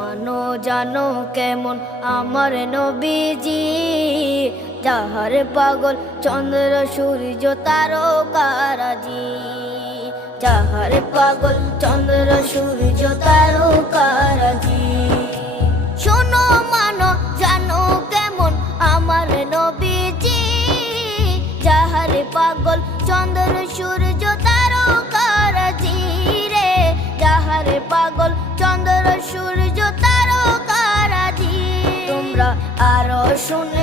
মানো জানো কেমন আমার নবীজি, যাহার পাগল চন্দ্র সূর্য তারকারাজি, যাহার পাগল চন্দ্র সূর্য তারকারাজি। শোনো মানো জানো কেমন আমার নবীজি, যাহার পাগল চন্দ্র সূর্য তারকারাজি রে, যাহার পাগল চন্দ্র সূর্য তারকারাজি। তোমরা আরো শুনে